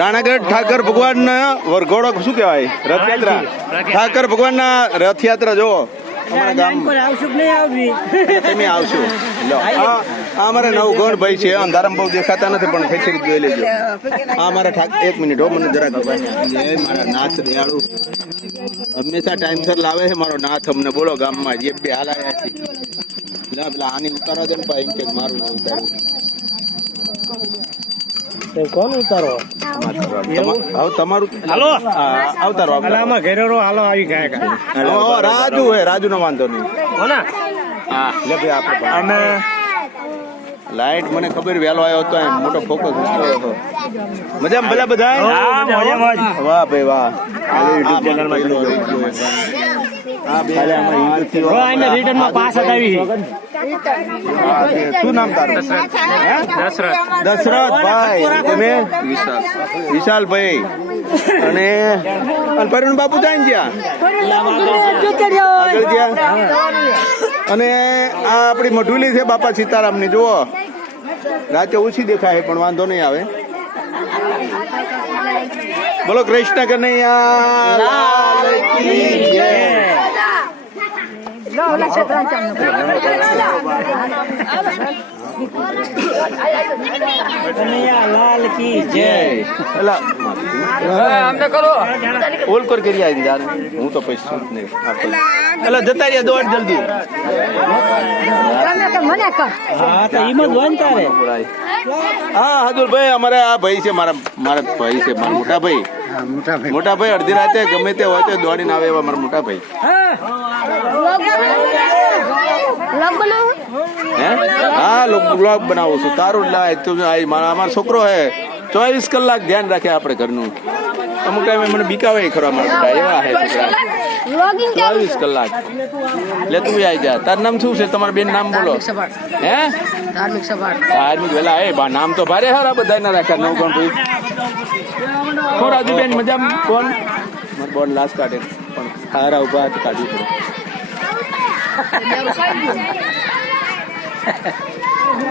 રાણાગઢ ઠાકર ભગવાનના વરઘોડો શું કહેવાય રથયાત્રા ઠાકર ભગવાનના રથયાત્રા જો અમારા ગામમાં તમે આવશો આ અમારા નવગણ ભાઈ છે અંધારામાં બહુ દેખાતા નથી પણ ખેંચી જોઈ લેજો આ અમારા એક મિનિટ હો મને જરાક મારા નાથ દયાળુ હંમેશા ટાઈમસર લાવે છે મારો નાથ અમને બોલો ગામમાં જે બે હાલ આવ્યા છે પેલા આની ઉતારો દે ને કે મારું ના ઉતારું કોણ ઉતારો તમારું હાલો અવતારો ઘેરો હાલો આવી ગયા રાજુ હે રાજુ નો વાંધો નહીં હા લે ભાઈ આપણે અને લાઈટ મને ખબર વહેલો આવ્યો હતો મોટો ફોકસ હતો મજામાં ભલા બધા વાહ ભાઈ વાહ શું નામ તારું દશરથભાઈ તમે વિશાલભાઈ અને પરિણ બાપુ ત્યાં આગળ ગયા અને આ આપણી મઢુલી છે બાપા સીતારામ ની જુઓ રાતે ઓછી દેખાય પણ વાંધો નહીં આવે બોલો કૃષ્ણ કનૈયા લાલ કી જય લાલ કી જય ઓલ કર કરી આવી યાર હું તો પૈસા નહીં એટલે જતા રહ્યા દોડ જલ્દી હા હાદુલભાઈ અમારે આ ભાઈ છે મારા ભાઈ છે મારા મોટા ભાઈ અડધી રાતે ગમે તે હોય તો દોડીને આવે એવા મારા મોટા ભાઈ હા બ્લોગ બનાવું છું તારું લાય તું અમારો છોકરો હે 24 કલાક ધ્યાન રાખે આપણે ઘરનું અમુક ટાઈમે મને બીકાવે ખરો મારા એવા હે છોકરા 24 કલાક એટલે તું આવી જા તારું નામ શું છે તમારા બેન નામ બોલો હે ધાર્મિક વેલા એ નામ તો ભારે હારા બધા ના રાખ્યા નવ કોણ કોણ રાજુબેન મજા કોણ બોન લાશ કાઢે પણ હારા ઉભા કાઢી પડે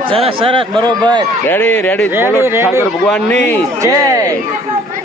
સરસ બરોબર રેડી બોલો ઠાકર ભગવાન ની જય